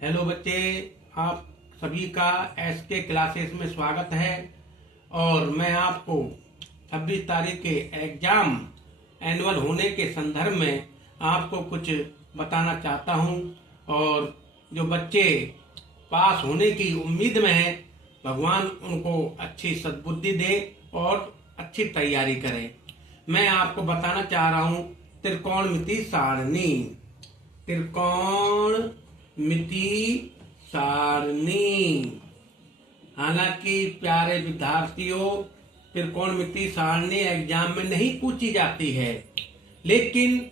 Hello बच्चे, आप सभी का एसके क्लासेस में स्वागत है। और मैं आपको 26 तारीख के एग्जाम एनुअल होने के संदर्भ में आपको कुछ बताना चाहता हूं। और जो बच्चे पास होने की उम्मीद में हैं, भगवान उनको अच्छी सद्बुद्धि दे और अच्छी तैयारी करे। मैं आपको बताना चाह रहा हूं त्रिकोणमिति सारणी। त्रिकोणमिति सारणी। हालांकि प्यारे विद्यार्थियों, त्रिकोणमिति सारणी एग्जाम में नहीं पूछी जाती है, लेकिन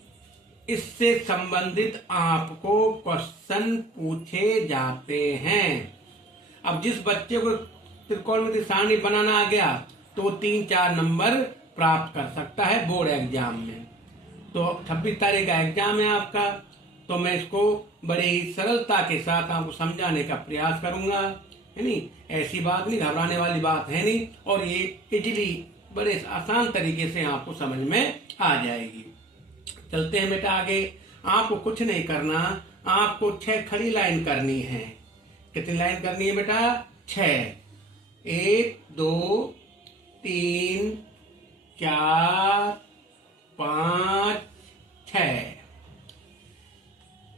इससे संबंधित आपको क्वेश्चन पूछे जाते हैं। अब जिस बच्चे को त्रिकोणमिति सारणी बनाना आ गया तो वो 3-4 नंबर प्राप्त कर सकता है बोर्ड एग्जाम में। तो 26 तारीख का एग्जाम है आपका, तो मैं इसको बड़े ही सरलता के साथ आपको समझाने का प्रयास करूंगा, है नहीं। ऐसी बात नहीं, घबराने वाली बात है नहीं, और ये इजीली बड़े आसान तरीके से आपको समझ में आ जाएगी। चलते हैं बेटा आगे। आपको कुछ नहीं करना, आपको 6 खड़ी लाइन करनी है। कितनी लाइन करनी है बेटा? 6। 1 2 3 4 5 6।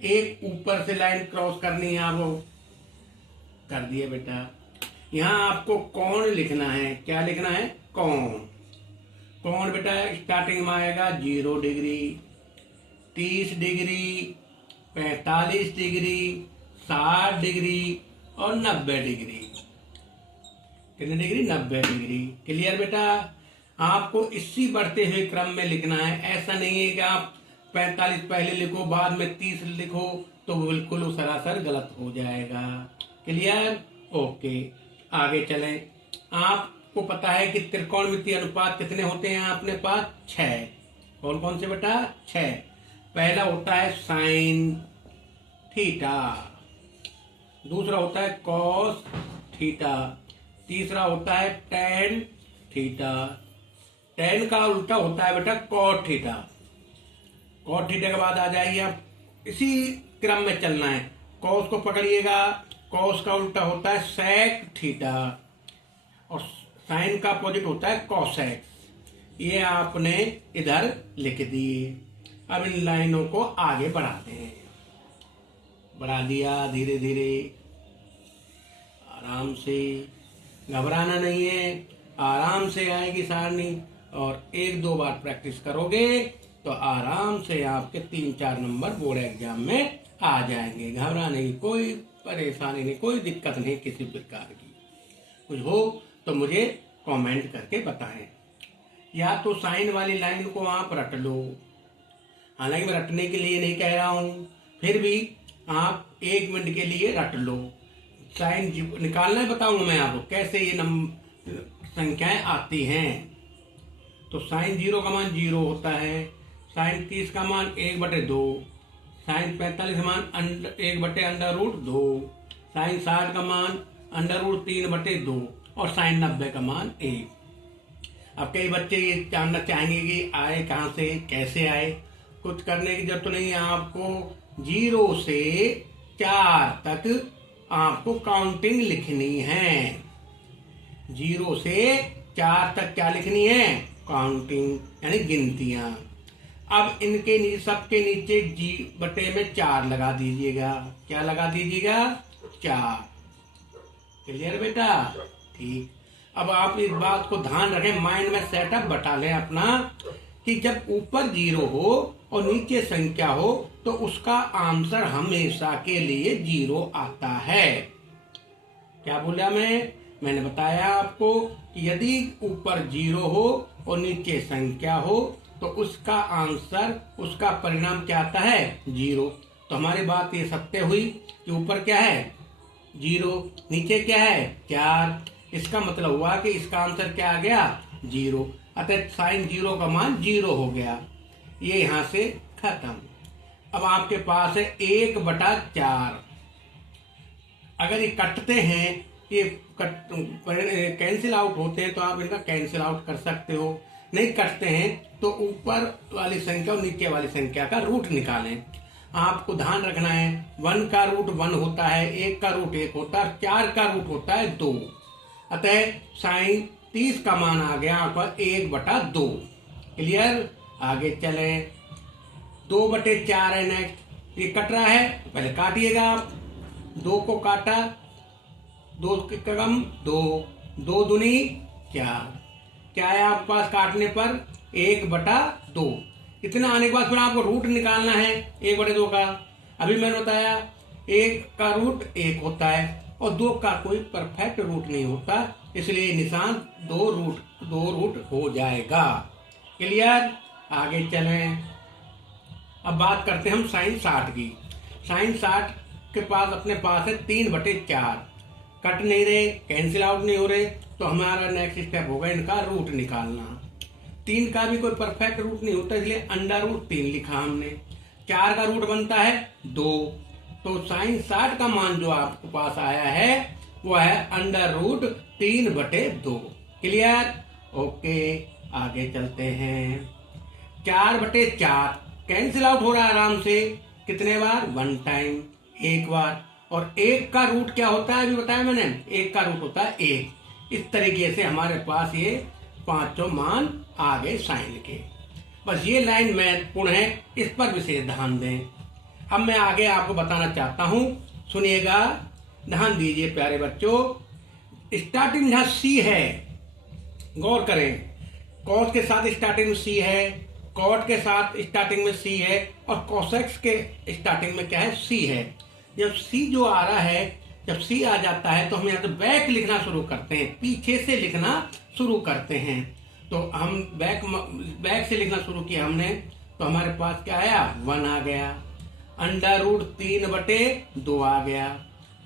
एक ऊपर से लाइन क्रॉस करनी है, आपको कर दिए बेटा। यहाँ आपको कोण लिखना है। क्या लिखना है? कोण। कोण बेटा स्टार्टिंग में आएगा 0 डिग्री, 30 डिग्री, 45 डिग्री, 60 डिग्री और 90 डिग्री। कितने डिग्री? 90 डिग्री। क्लियर बेटा? आपको इसी बढ़ते हुए क्रम में लिखना है। ऐसा नहीं है कि आप 45 पहले लिखो बाद में 30 लिखो, तो बिल्कुल सरासर गलत हो जाएगा। क्लियर? ओके, आगे चलें। आपको पता है कि त्रिकोणमितीय अनुपात कितने होते हैं अपने पास? 6। कौन कौन से बेटा? 6। पहला होता है साइन थीटा, दूसरा होता है कॉस थीटा, तीसरा होता है टेन थीटा। टेन का उल्टा होता है बेटा कॉट थीटा। कॉट थीटा के बाद आ जाइए आप, इसी क्रम में चलना है। कॉस को पकड़िएगा, कॉस का उल्टा होता है सेक थीटा, और साइन का अपोजिट होता है कॉसेक। ये आपने इधर लिख दिए। अब इन लाइनों को आगे बढ़ाते हैं। बढ़ा दिया धीरे धीरे, आराम से, घबराना नहीं है, आराम से आएगी सारणी। और 1-2 बार प्रैक्टिस करोगे तो आराम से आपके 3-4 नंबर बोर्ड एग्जाम में आ जाएंगे। घबराने की कोई परेशानी नहीं, कोई दिक्कत नहीं किसी प्रकार की। कुछ हो तो मुझे कमेंट करके बताएं। या तो साइन वाली लाइन को आप रट लो, हालांकि मैं रटने के लिए नहीं कह रहा हूं, फिर भी आप 1 मिनट के लिए रट लो। साइन निकालना बताऊंगा मैं आपको कैसे ये संख्याएं आती हैं। तो साइन 0 का मान 0 होता है, साइन 30 का मान 1/2, साइन 45 का मान 1/√2, साइन 60 का मान √3/2 और साइन 90 का मान 1। अब कई बच्चे ये जानना चाहेंगे कि आए कहाँ से, कैसे आए। कुछ करने की जरूरत नहीं है। आपको 0 से 4 तक आपको काउंटिंग लिखनी है। 0 से 4 तक क्या लिखनी है? काउंटिंग, यानी गिनतियां। अब इनके सबके नीचे G/4 लगा दीजिएगा। क्या लगा दीजिएगा? 4। क्लियर बेटा? ठीक। अब आप इस बात को ध्यान रखें, माइंड में सेटअप बता लें अपना, कि जब ऊपर 0 हो और नीचे संख्या हो तो उसका आंसर हमेशा के लिए 0 आता है। क्या बोला मैंने बताया आपको कि यदि ऊपर 0 हो और नीचे संख्या हो तो उसका आंसर, उसका परिणाम क्या आता है? 0। तो हमारी बात ये सत्य हुई कि ऊपर क्या है? 0, नीचे क्या है? 4। इसका मतलब हुआ कि इसका आंसर क्या आ गया? 0। अतः साइन 0 का मान 0 हो गया। ये यहां से खत्म। अब आपके पास है 1/4। अगर ये कटते हैं, ये कैंसिल आउट होते हैं, तो आप इनका कैंसिल आउट कर सकते हो। नहीं कटते हैं तो ऊपर वाली संख्या और नीचे वाली संख्या का रूट निकालें। आपको ध्यान रखना है 1 का रूट 1 होता है, 1 का रूट 1 होता है, 4 का रूट होता है 2। अतः साइन 30 का मान आ गया आपका 1/2। क्लियर। आगे चले 2/4 है नेक्स्ट। ये कट रहा है, पहले काटिएगा आप। 2 को काटा, 2 के कम 2, 2 दूनी 4। क्या है आपके पास काटने पर 1/2। इतना आने के बाद फिर आपको रूट निकालना है 1/2 का। अभी मैंने बताया 1 का रूट 1 होता है और 2 का कोई परफेक्ट रूट नहीं होता, इसलिए निशान 2 रूट हो जाएगा। क्लियर। आगे चलें। अब बात करते हैं हम साइन 60 की। साइन 60 के पास अपने पास है 3/4। कट नहीं रहे, कैंसिल आउट नहीं हो रहे, तो हमारा नेक्स्ट स्टेप होगा इनका रूट निकालना। 3 का भी कोई परफेक्ट रूट नहीं होता, इसलिए √3 लिखा हमने। 4 का रूट बनता है 2, तो साइन 60 का मान जो आपके पास आया है वो है √3/2। क्लियर। ओके, आगे चलते हैं। 4/4 कैंसिल आउट हो रहा है आराम से। कितने बार? 1 टाइम, एक बार। और 1 का रूट क्या होता है अभी बताया मैंने, 1 का रूट होता है 1। इस तरीके से हमारे पास ये 5 मान आ गए साइन के। बस ये लाइन महत्वपूर्ण है, इस पर विशेष ध्यान दें। अब मैं आगे आपको बताना चाहता हूं, सुनिएगा, ध्यान दीजिए प्यारे बच्चों। स्टार्टिंग जहां सी है, गौर करें, कॉस के साथ स्टार्टिंग में सी है, कॉट के साथ स्टार्टिंग में सी है, और कोसेक्स के स्टार्टिंग में क्या है? सी है। जब सी जो आ रहा है, जब सी आ जाता है तो हम यहाँ तो बैक लिखना शुरू करते हैं, पीछे से लिखना शुरू करते हैं। तो हम बैक से लिखना शुरू किया हमने, तो हमारे पास क्या आया? 1 आ गया। √3/2 आ गया।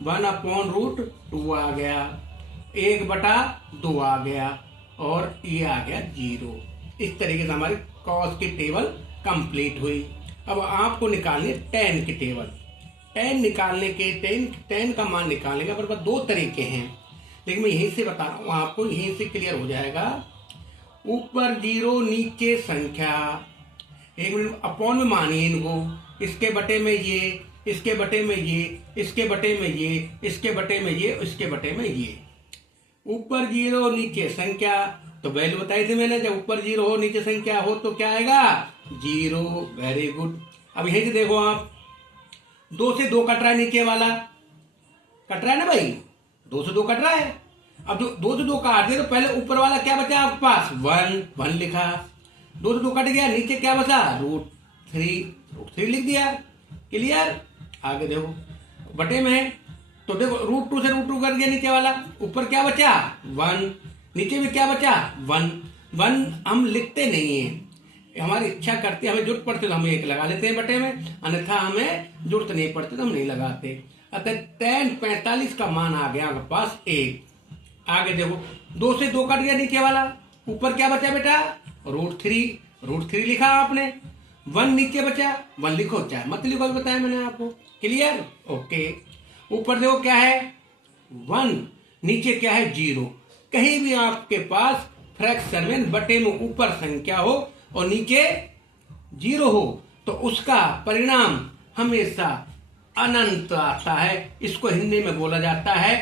1/√2 आ गया। 1/2 आ गया, और ये आ गया 0। इस तरीके से हमारी कॉस की टेबल कंप्लीट हुई। अब आपको निकालनी है tan की टेबल। tan निकालने के tan का मान निकालने के पर 2 तरीके हैं, लेकिन मैं यहीं से बता रहा हूँ आपको, यहीं से क्लियर हो जाएगा। ऊपर 0, नीचे संख्या। 1 मिनट अपॉन में मानिए इनको, इसके बटे में ये, इसके बटे में ये, इसके बटे में ये, इसके बटे में ये, इसके बटे में ये। ऊपर 0 नीचे संख्या, तो वैल्यू बताई थी मैंने, जब ऊपर 0 हो नीचे संख्या हो तो क्या आएगा? 0। Very good. अब यहीं से देखो आप, 2 से 2 कट रहा है, नीचे वाला कट रहा है ना भाई, 2 से 2 कट रहा है। अब 2 से 2 काट दिया तो पहले ऊपर वाला क्या बचा आपके पास? 1 लिखा। 2 से 2 कट गया, नीचे क्या बचा? √3 लिख दिया। क्लियर। आगे देखो, बटे में है तो देखो √2 से √2 कर दिया नीचे वाला, ऊपर क्या बचा? 1, नीचे में क्या बचा? 1 हम लिखते नहीं है, हमारी इच्छा करती है, हमें जरूरत पड़ती है तो हम 1 लगा लेते हैं बटे में, अन्यथा हमें जरूरत नहीं पड़ती तो हम नहीं लगाते। अतः tan 45 का मान आ गया आपके पास 1। आगे देखो, 2 से 2 कट गया नीचे वाला, ऊपर क्या बचा बेटा? √3 लिखा आपने। 1 नीचे बचा, 1 लिखो चाहे मत लिखो, बताया मैंने आपको। क्लियर। ओके। ऊपर देखो क्या है? 1, नीचे क्या है? 0। कहीं भी आपके पास फ्रैक्शन में बटे में ऊपर संख्या हो और नीचे 0 हो तो उसका परिणाम हमेशा अनंत आता है। इसको हिंदी में बोला जाता है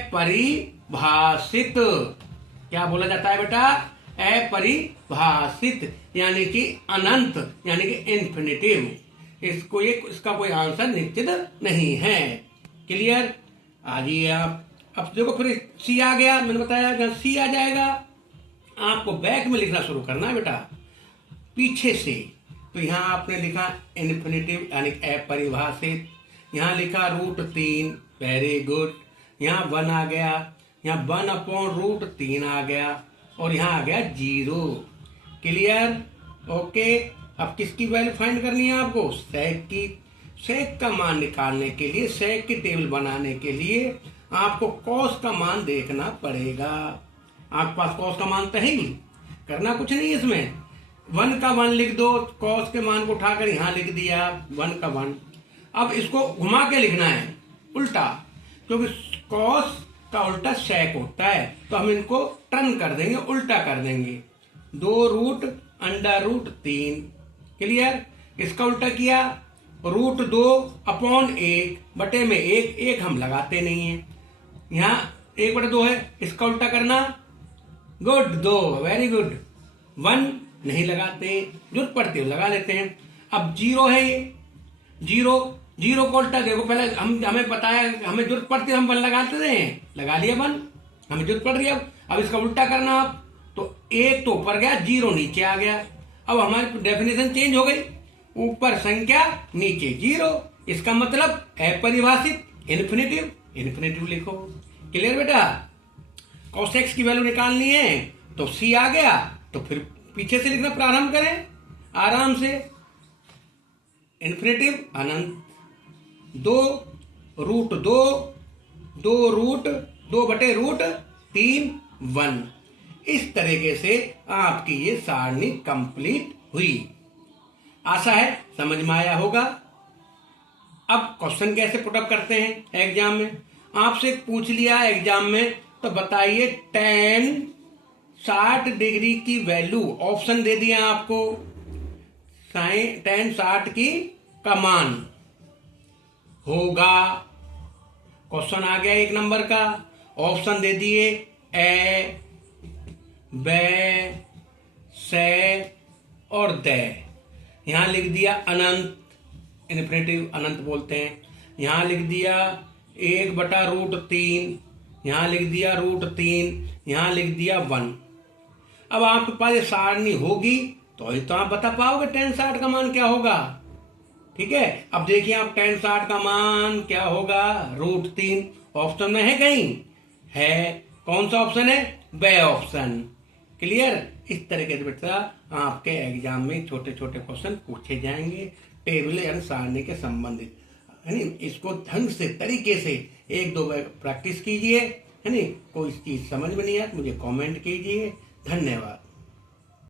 अपरिभाषित। क्या बोला जाता है बेटा? अपरिभाषित, यानी कि अनंत, यानी कि इन्फिनिटिव। इसका कोई आंसर निश्चित नहीं है। क्लियर। आ जाइए आप। अब देखो फिर सी आ गया, मैंने बताया जब सी आ जाएगा आपको बैक में लिखना शुरू करना है बेटा, पीछे से। तो यहाँ आपने लिखा इन्फिनिटिव यानी अपरिभाषित, यहाँ लिखा √3। Very good. यहाँ 1 आ गया, यहाँ 1/√3 आ गया, और यहाँ आ गया 0। क्लियर। ओके। अब किसकी वैल्यू फाइंड करनी है आपको? सेक की। सेक का मान निकालने के लिए, सेक की टेबल बनाने के लिए आपको कॉस का मान देखना पड़ेगा। आपके पास कॉस का मान तो है ही, करना कुछ नहीं इसमें। 1 का 1 लिख दो, कॉस के मान को उठाकर यहां लिख दिया 1 का 1। अब इसको घुमा के लिखना है उल्टा, क्योंकि कॉस का उल्टा सेक होता है, तो हम इनको टर्न कर देंगे, उल्टा कर देंगे। 2 √√3। क्लियर। इसका उल्टा किया √2/1 बटे में 1 हम लगाते नहीं है। यहाँ 1/2 है, इसका उल्टा करना, गुड, 2, वेरी गुड। 1 नहीं लगाते, जरूरत पड़ती है लगा लेते हैं। अब 0 है, ये 0 को उल्टा देखो, पहले हमें पता है, हमें जरूरत पड़ती है हम 1 लगाते थे, लगा लिया 1, हमें जरूरत पड़ रही है। अब इसका उल्टा करना आप, तो 1 तो ऊपर गया, 0 नीचे आ गया। अब हमारी डेफिनेशन चेंज हो गई, ऊपर संख्या नीचे 0, इसका मतलब अपरिभाषित, इन्फिनेटिव लिखो। क्लियर बेटा? cos x की वैल्यू निकालनी है तो c आ गया, तो फिर पीछे से लिखना प्रारंभ करें आराम से। इन्फिनेटिव अनंत, 2√2/√3 1। इस तरीके से आपकी ये सारणी कंप्लीट हुई। आशा है समझ में आया होगा। अब क्वेश्चन कैसे पुटअप करते हैं एग्जाम में, आपसे पूछ लिया एग्जाम में, तो बताइए tan 60 डिग्री की वैल्यू, ऑप्शन दे दिया आपको, tan 60 की का मान होगा, क्वेश्चन आ गया 1 नंबर का, ऑप्शन दे दिए ए, बे, से और दे। यहां लिख दिया अनंत, इन्फिनेटिव अनंत बोलते हैं। यहां लिख दिया 1/√3, यहां लिख दिया √3, यहां लिख दिया 1। अब आपके पास ये सारणी होगी तो आप बता पाओगे tan 60 का मान क्या होगा। ठीक है, अब देखिए आप tan 60 का मान क्या होगा, √3 ऑप्शन में है, कहीं है, कौन सा ऑप्शन है, बे ऑप्शन। क्लियर? इस तरीके से बेटा आपके एग्जाम में छोटे छोटे क्वेश्चन पूछे जाएंगे टेबल यानी सारणी के संबंधित, है नी। इसको ढंग से तरीके से 1-2 बार प्रैक्टिस कीजिए, है नी। कोई चीज समझ में नहीं आए मुझे कमेंट कीजिए। धन्यवाद।